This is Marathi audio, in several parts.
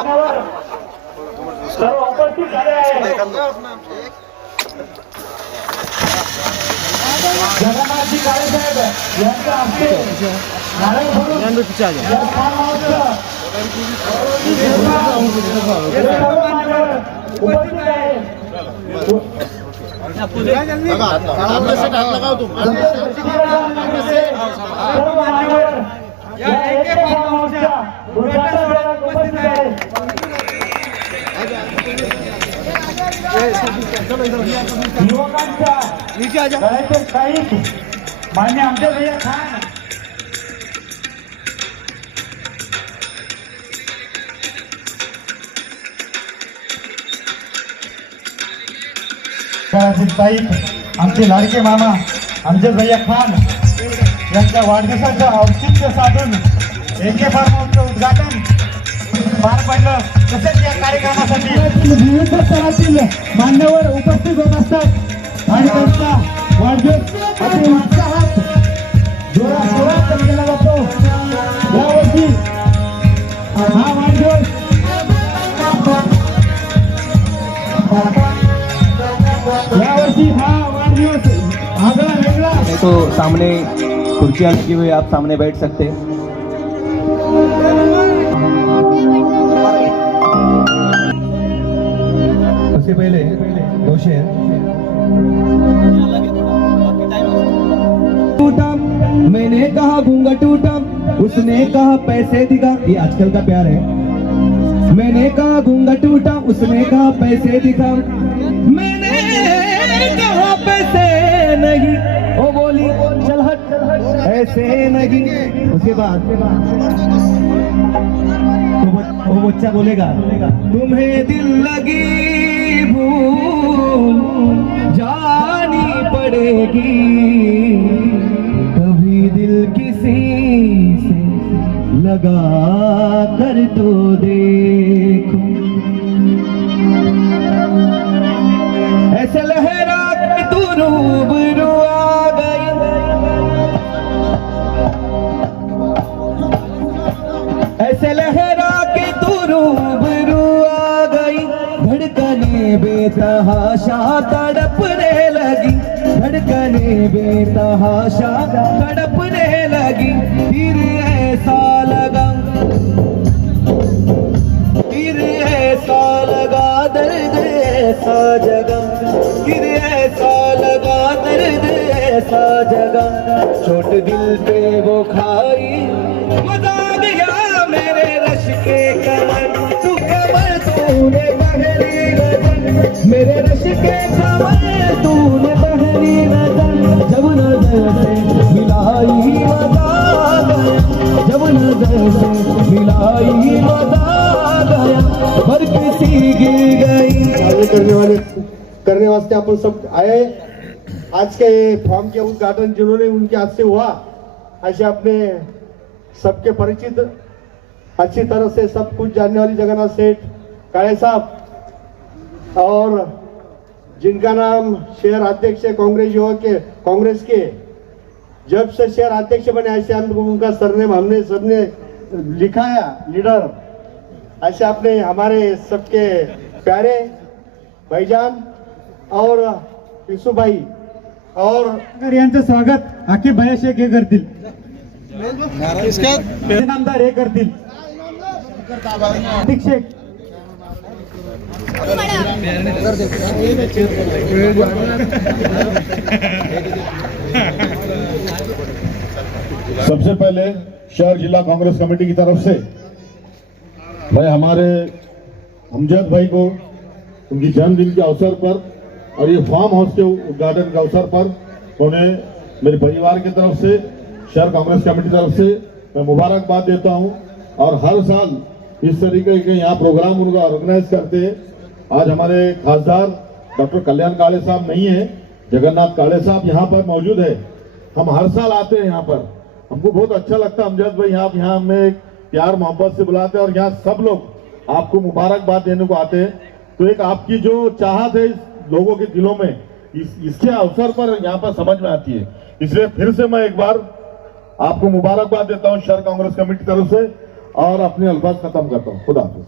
मान्यवर सर्व उपस्थित झाले आहे। जगन्नाथजी काळेसाहेब यांच्या हस्ते नारळ फोडून या स्थानावर उपस्थित आहे। युवकांच्या मान्य आमचे भैया खान आमचे लाडके मामा आमचे भैया खान यांच्या वाढदिवसाचं औचित्य साधून AK फार्म हाऊसचं उद्घाटन पार पडलं। तसेच या कार्यक्रमासाठी विविध स्तरातील मान्यवर उपस्थित होत असतात आणि त्यांचा वाढदिवस जोरात केला जातो। यावर्षी हा वाढदिवस आगळा वेगळा तो सामने कुर्सियां लगी हुई, आप सामने बैठ सकते हैं। सबसे पहले दो शेर। टूटा मैंने कहा गूंगा टूटा, उसने कहा पैसे दिखा, ये आजकल का प्यार है। मैंने कहा गूंगा टूटा, उसने कहा पैसे दिखा, मैंने कहा पैसे नहीं, वो बोली चल हट ऐसे नहीं। उसके बाद तो वो बच्चा बोलेगा तुम्हें दिल लगी भूल जानी पड़ेगी, कभी दिल किसी से लगा कर तो देखो, ऐसे लहरा के तू रूबरू आ गई, ऐसे लहरा के तू रूबरू आ गई, धड़कने बेतहाशा तड़पने लगी, धड़कने बेतहाशा तड़पने लगी, फिर ऐसा लगा, फिर ऐसा लगा दर्द ऐसा जगा, फिर ऐसा लगा दर्द ऐसा जगा, चोट दिल पे वो खाई, मजा गया मेरे रश के कमर, तू कमर तूने पहली नजर, मेरे रश के कमर तूने पहली नजर, जब नजर से मिलाई मजा गया, जब नजर से मिलाई मजा गया, पर किसी गिर गई। करने वास्ते अपन सब आए। आज के फॉर्म के उद्घाटन जिन्होंने उनके हाथ से हुआ, ऐसे अपने सबके परिचित अच्छी तरह से सब कुछ जानने वाली जगन्नाथ सेठ काळे साहब, और जिनका नाम शहर अध्यक्ष है कांग्रेस के जब से शहर अध्यक्ष बने, ऐसे हम उनका सरनेम हमने सबने लिखाया लीडर। ऐसे अपने हमारे सबके प्यारे भाईजान और यीशु भाई और यांचं स्वागत आके भैया शेख हे करतील, नामदार हे करतील, शेख सबसे पहले शहर जिला कांग्रेस कमेटी की तरफ से मैं हमारे अमजद भाई को उनकी जन्मदिन के अवसर पर और ये फार्म हाउस के उद्घाटन के अवसर पर उन्हें मेरे परिवार की तरफ से शहर कांग्रेस कमेटी की तरफ से मैं मुबारकबाद देता हूं। और हर साल इस तरीके के यहाँ प्रोग्राम उनका ऑर्गेनाइज करते हैं। आज हमारे खासदार डॉक्टर कल्याण काळे साहब नहीं है, जगन्नाथ काळे साहब यहाँ पर मौजूद है। हम हर साल आते हैं यहाँ पर, हमको बहुत अच्छा लगता है अमजद भाई, आप यहाँ हमें प्यार मोहब्बत से बुलाते हैं और यहाँ सब लोग आपको मुबारकबाद देने को आते हैं। तो एक आपकी जो चाहत है लोगों के दिलों में, इसके अवसर पर यहाँ पर समझ में आती है। इसलिए फिर से मैं एक बार आपको मुबारकबाद देता हूँ शहर कांग्रेस कमेटी की तरफ से और अपने अल्फाज खत्म करता हूँ। खुदा हाफिज।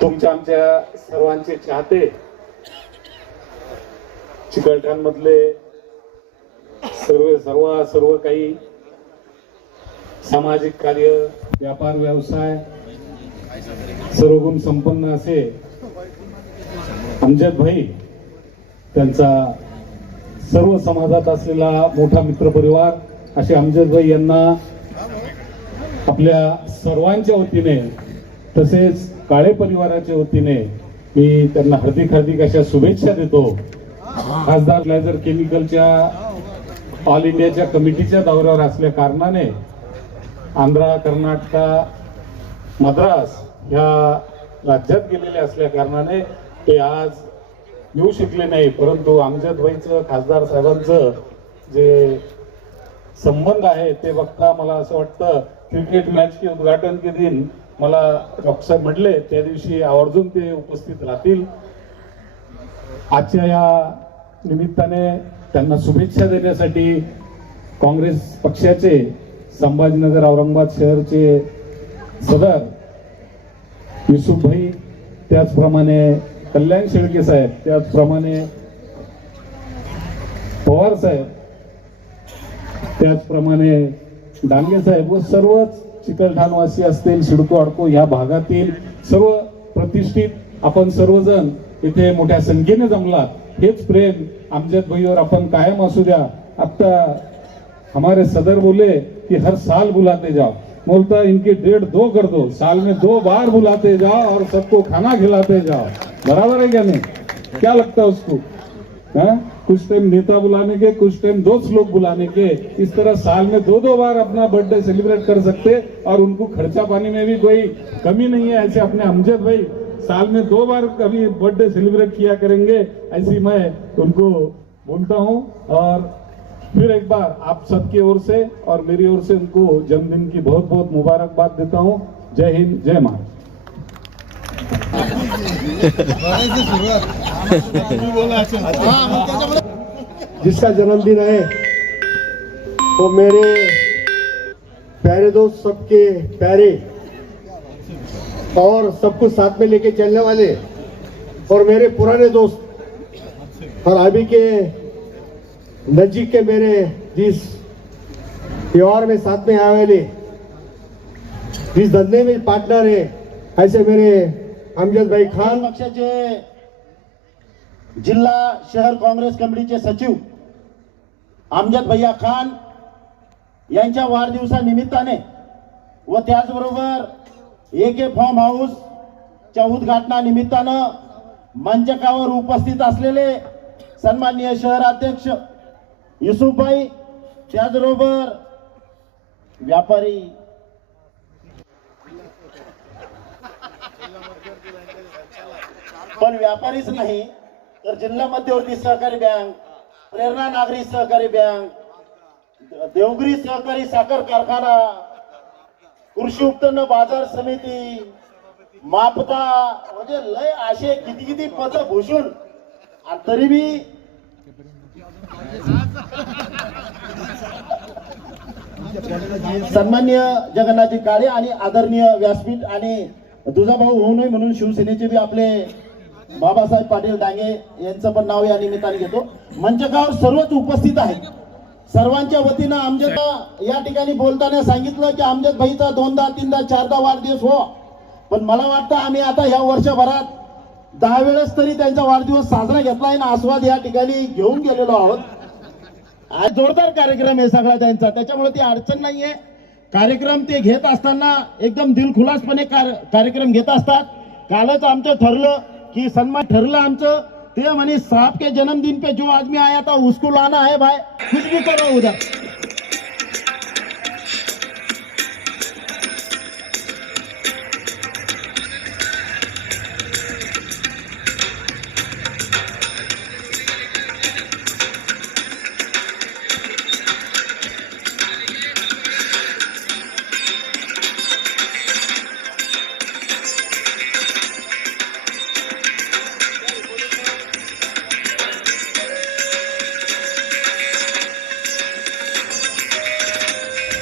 तुमच्या आमच्या सर्वांचे चाहते, चिकलठाणमधले सर्व काही सामाजिक कार्य, व्यापार व्यवसाय सर्व गुण संपन्न असे अमजद भाई, त्यांचा सर्व समाजात असलेला मोठा मित्रपरिवार असे अमजद भाई यांना आपल्या सर्वांच्या वतीने तसेच काळे परिवाराच्या वतीने मी त्यांना हार्दिक अशा शुभेच्छा देतो. खासदार लेझर केमिकलच्या ऑल इंडियाच्या कमिटीच्या दौऱ्यावर असल्या कारणाने आंध्रा, कर्नाटका, मद्रास ह्या राज्यात गेलेले असल्या कारणाने ते आज येऊ शकले नाही. परंतु अमजद भाईचं, खासदार साहेबांचं जे संबंध आहे ते बघता मला असं वाटतं क्रिकेट मॅच के उद्घाटन के दिन मला डॉक्टर साहेब म्हटले त्या दिवशी आवर्जून ते उपस्थित राहतील. आजच्या या निमित्ताने त्यांना शुभेच्छा देण्यासाठी काँग्रेस पक्षाचे संभाजीनगर औरंगाबाद शहरचे सदर युसुफ भाई, त्याचप्रमाणे कल्याण शेळके साहेब, त्याचप्रमाणे पवार साहेब, त्याचप्रमाणे डांगे साहेब व सर्वच चिकलठाणवासी असतील, सिडको अडको ह्या भागातील सर्व प्रतिष्ठित आपण सर्वजण इथे मोठ्या संख्येने जमलात. हेच प्रेम अमजद भाईवर आपण कायम असू द्या. आता हमारे सदर बोले कि हर साल बुलाते जाओ, बोलता इनके 1.5-2 कर दो, साल में 2 बार बुलाते जाओ और सबको खाना खिलाते जाओ. बराबर है क्या नहीं? क्या लगता है उसको? कुछ टाइम नेता बुलाने के, कुछ टाइम दोस्त लोग बुलाने के, इस तरह साल में 2-2 बार अपना बर्थडे सेलिब्रेट कर सकते और उनको खर्चा पानी में भी कोई कमी नहीं है. ऐसे अपने अमजद भाई साल में 2 बार कभी बर्थडे सेलिब्रेट किया करेंगे, ऐसी मैं उनको बोलता हूं. और फिर एक बार आप सबकी ओर से और मेरी ओर से उनको जन्मदिन की बहुत बहुत मुबारकबाद देता हूं. जय हिंद, जय महाराष्ट्र. जिसका जन्मदिन है वो मेरे प्यारे दोस्त, सबके प्यारे और सबको साथ में लेके चलने वाले और मेरे पुराने दोस्त और अभी के नजीक के मेरे जिस त्योहार में साथ में आए वाले, जिस धंधे में पार्टनर है, ऐसे मेरे अमजद भाई खान, पक्षाचे जिल्हा शहर काँग्रेस कमिटीचे सचिव अमजद भैया खान यांच्या वाढदिवसानिमित्ताने व त्याचबरोबर एके फार्म हाऊस च्या उद्घाटनानिमित्तानं मंचकावर उपस्थित असलेले सन्माननीय शहराध्यक्ष युसुफभाई, त्याचबरोबर व्यापारी पण व्यापारीच नाही तर जिल्हा मध्यवर्ती सहकारी बँक, प्रेरणा नागरी सहकारी बँक, देवगिरी सहकारी साखर कारखाना, कृषी उत्पन्न बाजार समिती, मापता, म्हणजे लय असे किती पद भूषून तरी बी सन्माननीय जगन्नाथजी काळे आणि आदरणीय व्यासपीठ आणि तुझा भाऊ होऊ नये म्हणून शिवसेनेचे बी आपले बाबासाहेब पाटील डांगे यांचं पण नाव या निमित्ताने घेतो. मंचकावर सर्वच उपस्थित आहेत. सर्वांच्या वतीनं अमजद या ठिकाणी बोलताना सांगितलं की अमजद भाईचा 2दा 3दा 4दा वाढदिवस हो, पण मला वाटतं आम्ही आता या वर्षभरात 10 वेळेस तरी त्यांचा वाढदिवस साजरा घेतलाय ना आस्वाद या ठिकाणी घेऊन गेलेलो आहोत. आज जोरदार कार्यक्रम आहे सगळा त्यांचा, त्याच्यामुळे ती अडचण नाहीये. कार्यक्रम ते घेत असताना एकदम दिलखुलासपणे कार्यक्रम घेत असतात. कालच आमचं ठरलं कि सन्मान ठरलं आमचं, ते म्हणे साहब के जन्मदिन पे जो आदमी आया था उसको लाना है भाई, कुछ भी करो उधर.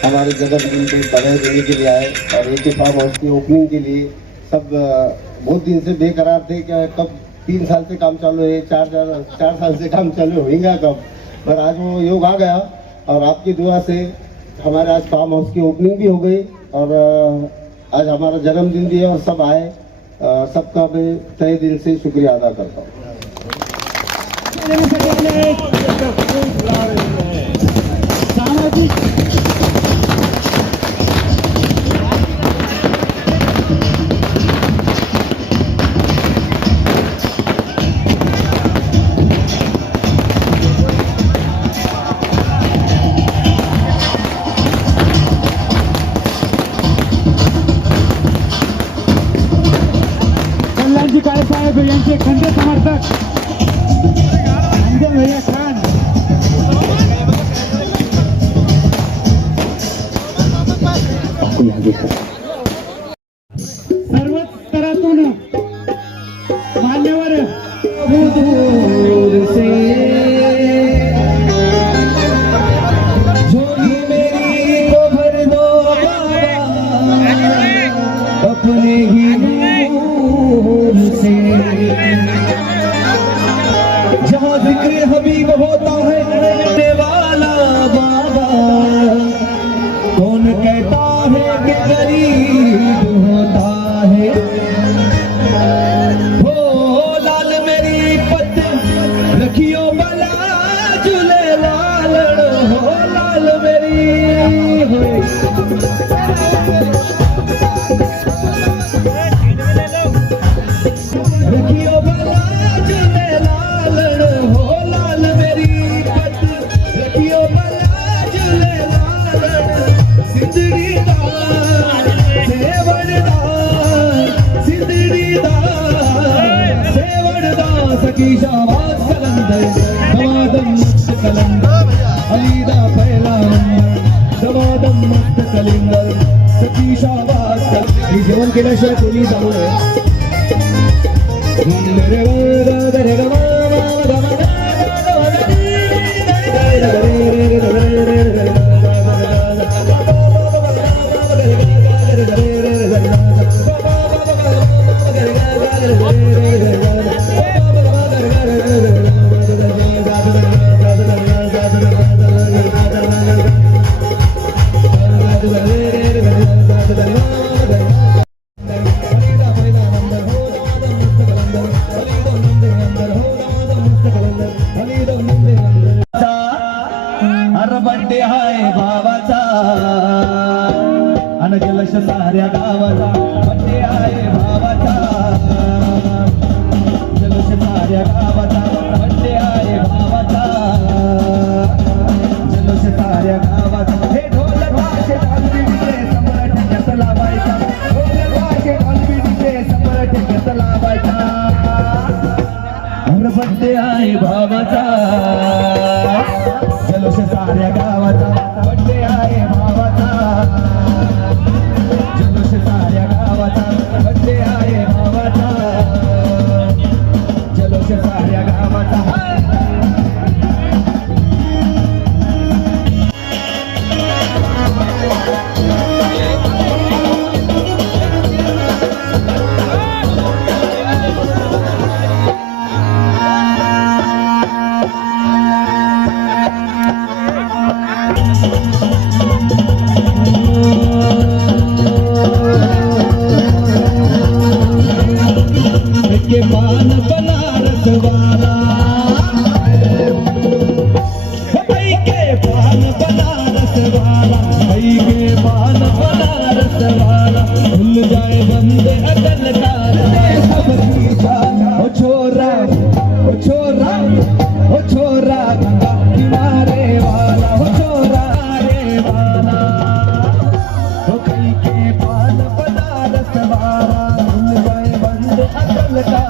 हमारे जन्मदिन पे बधाई देने के लिए आए और एक फार्म हाउस की ओपनिंग के लिए सब बहुत दिन से बेकरार थे कि कब 3 साल से काम चालू है, 4 साल से काम चालू होगा कब, पर आज वो योग आ गया और आपकी दुआ से हमारे आज फार्म हाउस की ओपनिंग भी हो गई और आज हमारा जन्मदिन भी है और सब आए। सबका मैं तहे दिल से शुक्रिया अदा करता हूँ। सामाजिक कल्याणजी काळे साहेब यांचे खंडे समर्थक अंजन भैया खान सर्वच स्तरातून मान्यवर दूर से झोली मेरी को भर दो अपने ही नूर से। जहाँ जिक्र हबीब होता है करने वाला बाबा, कौन कहता है कि गरीब होता है। हो लाल मेरी पत रखियो बला झूले लाल, हो लाल मेरी रखियो बला झूले लाल, हो लाल मेरी पत रखियो बला झूले लाल। सिंदड़ी दार सेवड़दार, सिंदड़ी दार सेवड़दार सखी शाबाश कलंदर दमादम मस्त कलंदर अलीदा पहला नंबर दमादम मस्त कलिंदर सखी शाबाश कलंदर। हे जेवण केल्याशिवाय कोणी जाऊ नये। बड्डे आहे भावाचा अन जलश साऱ्या गावाचा, बड्डे आहे भावाचा जलश साऱ्या गावाचा, बड्डे आहे भावाचा जलश साऱ्या गावाचा। हे ढोल ताशे ढोलबिडीचे सम्राट कसा लावायचा, ढोल ताशे ढोलबिडीचे सम्राट कसा लावायचा। अन बड्डे आहे भावाचा जल्लोष साऱ्या गावाचा, बड्डे आहे भावाचा जल्लोष साऱ्या गावाचा, बड्डे आहे भावाचा जल्लोष साऱ्या गावाचा। के पान बनारस वाला, भाई के पान बनारस वाला, भाई के पान बनारस वाला, भूल जाए बंदे अकल का सबकी जाना। ओ छोरा ओ छोरा ओ छोरा गंगा किनारे वाला, ओ छोरा रे वाला, ओ भाई के पान बनारस वाला, भूल जाए बंदे अकल का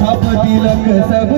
छाप तिलक सब